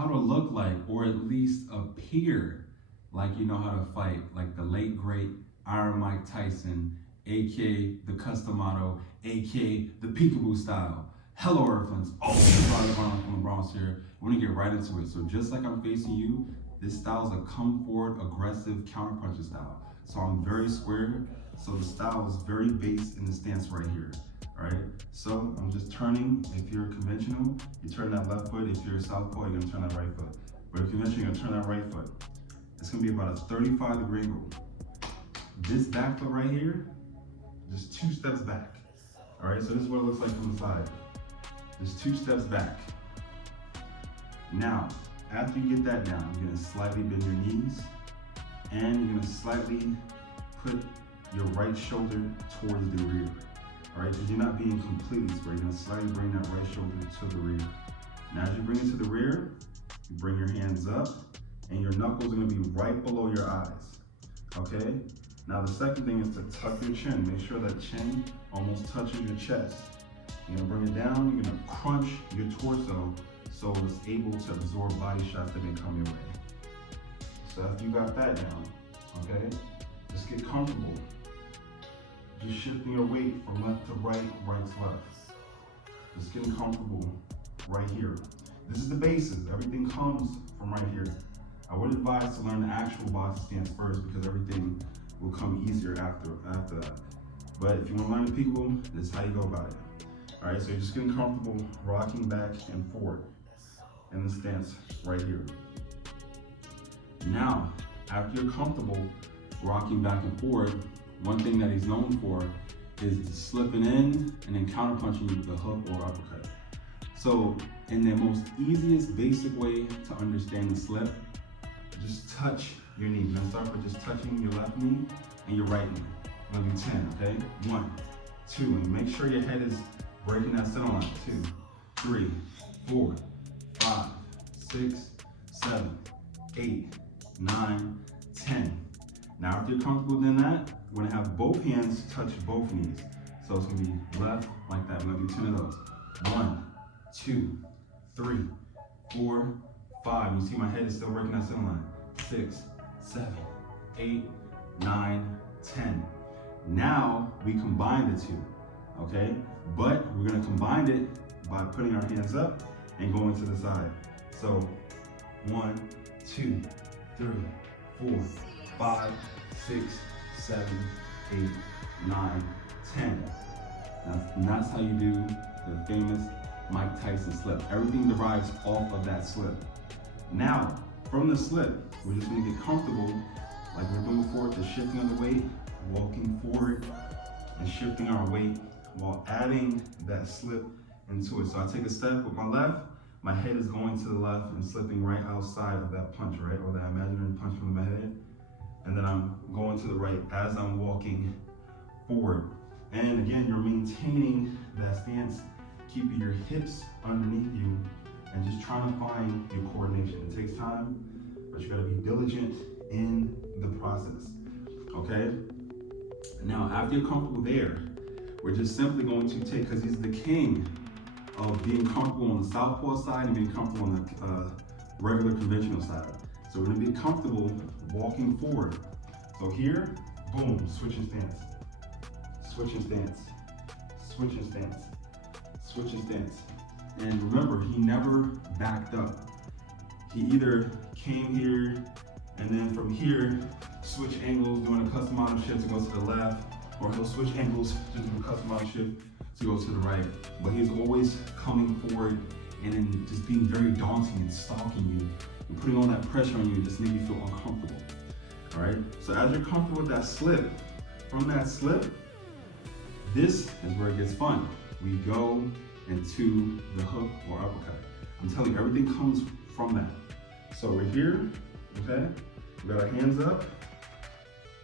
how to look like, or at least appear like you know how to fight, like the late great Iron Mike Tyson, aka the Customato, aka the peekaboo style. Hello, Earthlings. Oh, Robert Arnold from the Bronx here. We're gonna get right into it. So just like I'm facing you, this style is a come forward, aggressive counterpuncher style. So I'm very square. So the style is very based in the stance right here. All right. So I'm just turning. If you're conventional, you turn that left foot. If you're a southpaw, you're gonna turn that right foot. But if conventional, you're gonna turn that right foot. It's gonna be about a 35-degree angle. This back foot right here, just 2 steps back. All right. So this is what it looks like from the side. Just 2 steps back. Now, after you get that down, you're gonna slightly bend your knees, and you're gonna slightly put your right shoulder towards the rear. All right, because you're not being completely square. You're gonna slightly bring that right shoulder to the rear. Now, as you bring it to the rear, you bring your hands up, and your knuckles are gonna be right below your eyes. Okay? Now, the second thing is to tuck your chin. Make sure that chin almost touches your chest. You're gonna bring it down. You're gonna crunch your torso so it's able to absorb body shots that may come your way. So after you got that down, okay, just get comfortable. Just shifting your weight from left to right, right to left. Just getting comfortable right here. This is the basis. Everything comes from right here. I would advise to learn the actual boxing stance first because everything will come easier after that. But if you want to learn the peekaboo, this is how you go about it. All right, so you're just getting comfortable rocking back and forward in the stance right here. Now, after you're comfortable rocking back and forward, one thing that he's known for is slipping in and then counterpunching you with a hook or uppercut. So, in the most easiest, basic way to understand the slip, just touch your knee. You're gonna start with just touching your left knee and your right knee. We're gonna do 10, okay? 1, 2, and make sure your head is breaking that center line. 2, 3, 4, 5, 6, 7, 8, 9, 10. Now, after you're comfortable doing that, we're gonna have both hands touch both knees. So it's gonna be left like that. We're gonna do 10 of those. 1, 2, 3, 4, 5. You see my head is still working that center line. 6, 7, 8, 9, 10. Now we combine the two, okay? But we're gonna combine it by putting our hands up and going to the side. So 1, 2, 3, 4, 5, 6, 7, 8, 9, 10. And that's how you do the famous Mike Tyson slip. Everything derives off of that slip. Now, from the slip, we're just gonna get comfortable, like we're doing before, just shifting of the weight, walking forward, and shifting our weight while adding that slip into it. So I take a step with my left, my head is going to the left and slipping right outside of that punch, right? Or that imaginary punch from my head. And then I'm going to the right as I'm walking forward. And again, you're maintaining that stance, keeping your hips underneath you and just trying to find your coordination. It takes time, but you gotta be diligent in the process, okay? Now, after you're comfortable there, we're just simply going to take, because he's the king of being comfortable on the southpaw side and being comfortable on the regular conventional side. So we're gonna be comfortable walking forward. So here, boom, switching stance, switching stance, switching stance, switching stance. And remember, he never backed up. He either came here and then from here, switch angles, doing a custom auto shift to go to the left, or he'll switch angles to do a custom auto shift to go to the right. But he's always coming forward and then just being very daunting and stalking you and putting all that pressure on you, just make you feel uncomfortable. All right, so as you're comfortable with that slip, from that slip, this is where it gets fun. We go into the hook or uppercut. I'm telling you, everything comes from that. So we're here, okay? We got our hands up.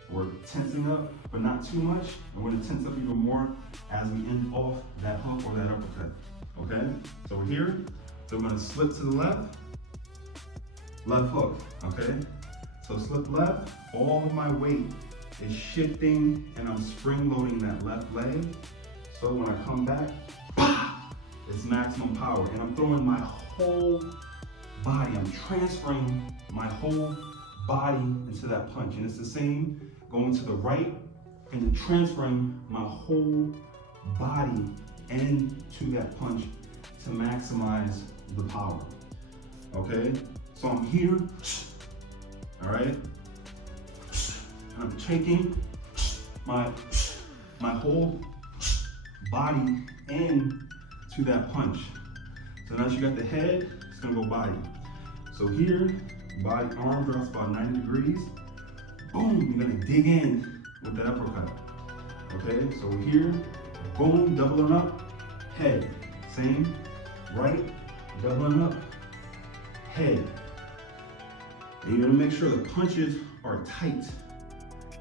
We're tensing up, but not too much. And we're gonna tense up even more as we end off that hook or that uppercut, okay? So we're here. So we're gonna slip to the left, left hook, okay? So slip left, all of my weight is shifting and I'm spring loading that left leg. So when I come back, it's maximum power. And I'm throwing my whole body. I'm transferring my whole body into that punch. And it's the same going to the right and transferring my whole body into that punch to maximize the power. Okay? So I'm here, all right? And I'm taking my whole body into that punch. So now you got the head, it's gonna go body. So here, body, arm drops about 90 degrees. Boom, you're gonna dig in with that uppercut. Okay, so here, boom, doubling up, head. Same, right, doubling up, head. And you're gonna make sure the punches are tight.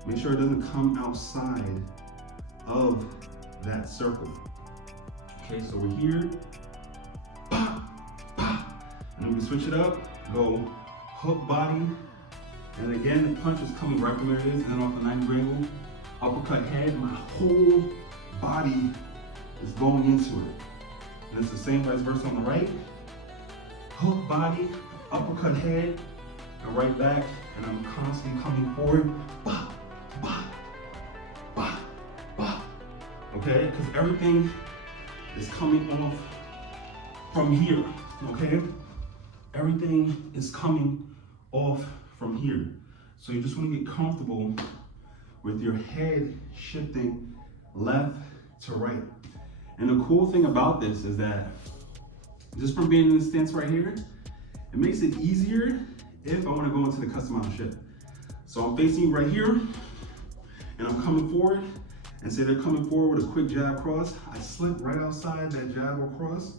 Make sure it doesn't come outside of that circle. Okay, so we're here, bah, bah. And then we switch it up, go hook body, and again, the punch is coming right from where it is, and then off the 90-degree angle, uppercut head, my whole body is going into it. And it's the same vice versa on the right, hook body, uppercut head, and right back, and I'm constantly coming forward, bah, bah, bah, bah. Okay, because everything is coming off from here, okay? Everything is coming off from here. So you just want to get comfortable with your head shifting left to right. And the cool thing about this is that just from being in this stance right here, it makes it easier if I want to go into the customized shift. So I'm facing right here, and I'm coming forward, and say they're coming forward with a quick jab cross. I slip right outside that jab or cross,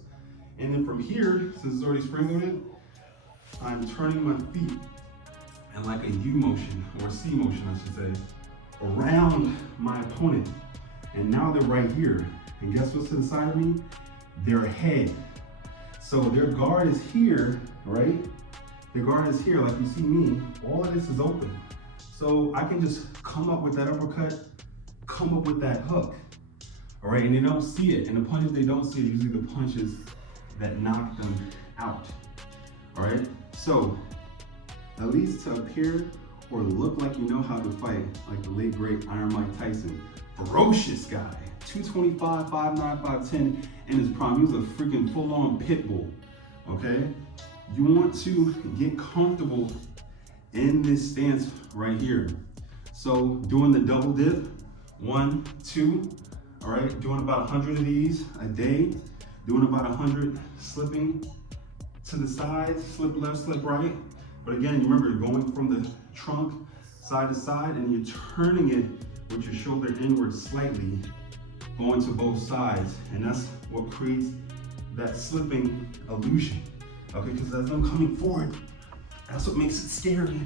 and then from here, since it's already spring-loaded, I'm turning my feet in like a U motion, or a C motion, I should say, around my opponent. And now they're right here. And guess what's to the side of me? Their head. So their guard is here, right? Their guard is here, like you see me. All of this is open. So I can just come up with that uppercut, come up with that hook. All right, and they don't see it. And the punches they don't see are usually the punches that knock them out. All right, so at least to appear or look like you know how to fight, like the late great Iron Mike Tyson, ferocious guy, 225, 5'9", 5'10", in his prime. He was a freaking full-on pit bull, okay? You want to get comfortable in this stance right here. So doing the double dip, 1, 2, all right? Doing about 100 of these a day, doing about 100 slipping to the side, slip left, slip right. But again, you remember, you're going from the trunk side to side, and you're turning it with your shoulder inward slightly, going to both sides. And that's what creates that slipping illusion. Okay, because as I'm coming forward, that's what makes it scary.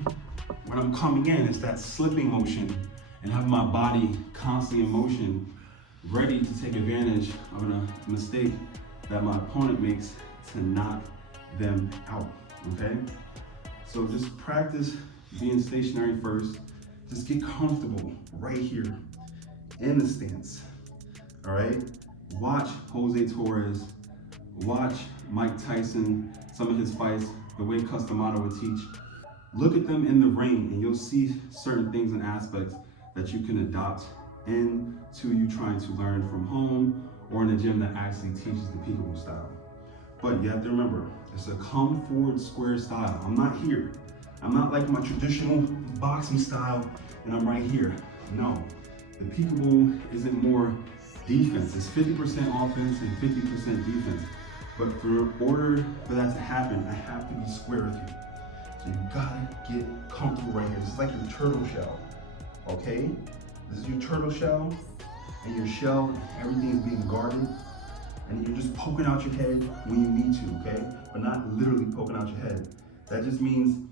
When I'm coming in, it's that slipping motion and having my body constantly in motion, ready to take advantage of a mistake that my opponent makes to knock them out, okay? So just practice being stationary first. Just get comfortable right here in the stance, all right? Watch Jose Torres, watch Mike Tyson, some of his fights, the way Customato would teach. Look at them in the ring and you'll see certain things and aspects that you can adopt into you trying to learn from home or in a gym that actually teaches the peekaboo style. But you have to remember, it's a come forward square style. I'm not here. I'm not like my traditional boxing style and I'm right here. No, the peekaboo isn't more defense. It's 50% offense and 50% defense. But for order for that to happen, I have to be square with you. So you gotta get comfortable right here. This is like your turtle shell, okay? This is your turtle shell, and your shell, everything is being guarded, and you're just poking out your head when you need to, okay? But not literally poking out your head. That just means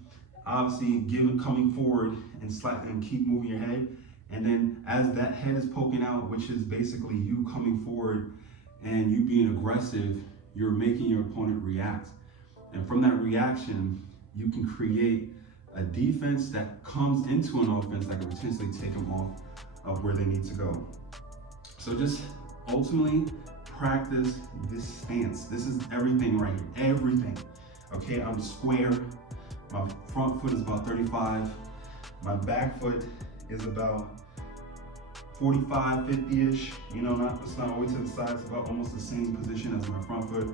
obviously coming forward and keep moving your head. And then as that head is poking out, which is basically you coming forward and you being aggressive, you're making your opponent react. And from that reaction, you can create a defense that comes into an offense that can potentially take them off of where they need to go. So just ultimately practice this stance. This is everything right here, everything. Okay, I'm square. My front foot is about 35. My back foot is about 45, 50-ish. You know, it's not always to the side. It's about almost the same position as my front foot.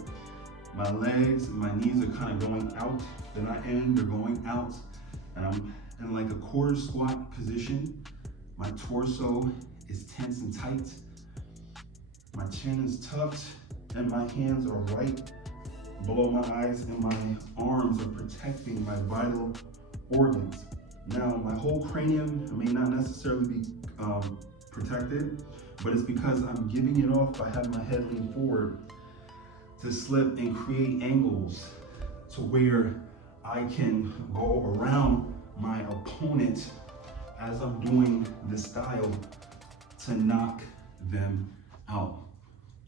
My legs and my knees are kind of going out. They're not in, they're going out. And I'm in like a quarter squat position. My torso is tense and tight. My chin is tucked and my hands are right below my eyes and my arms are protecting my vital organs. Now, my whole cranium may not necessarily be protected, but it's because I'm giving it off by having my head lean forward to slip and create angles to where I can go around my opponent as I'm doing this style to knock them out.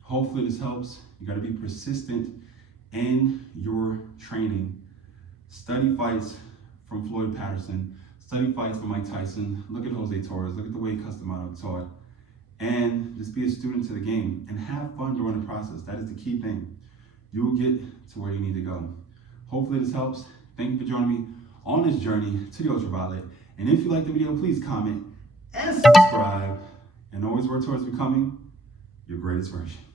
Hopefully this helps. You gotta be persistent in your training. Study fights from Floyd Patterson, study fights from Mike Tyson, look at Jose Torres, look at the way Cus D'Amato taught, and just be a student to the game and have fun during the process. That is the key thing. You will get to where you need to go. Hopefully this helps. Thank you for joining me on this journey to the ultraviolet. And if you like the video, please comment and subscribe. And always work towards becoming your greatest version.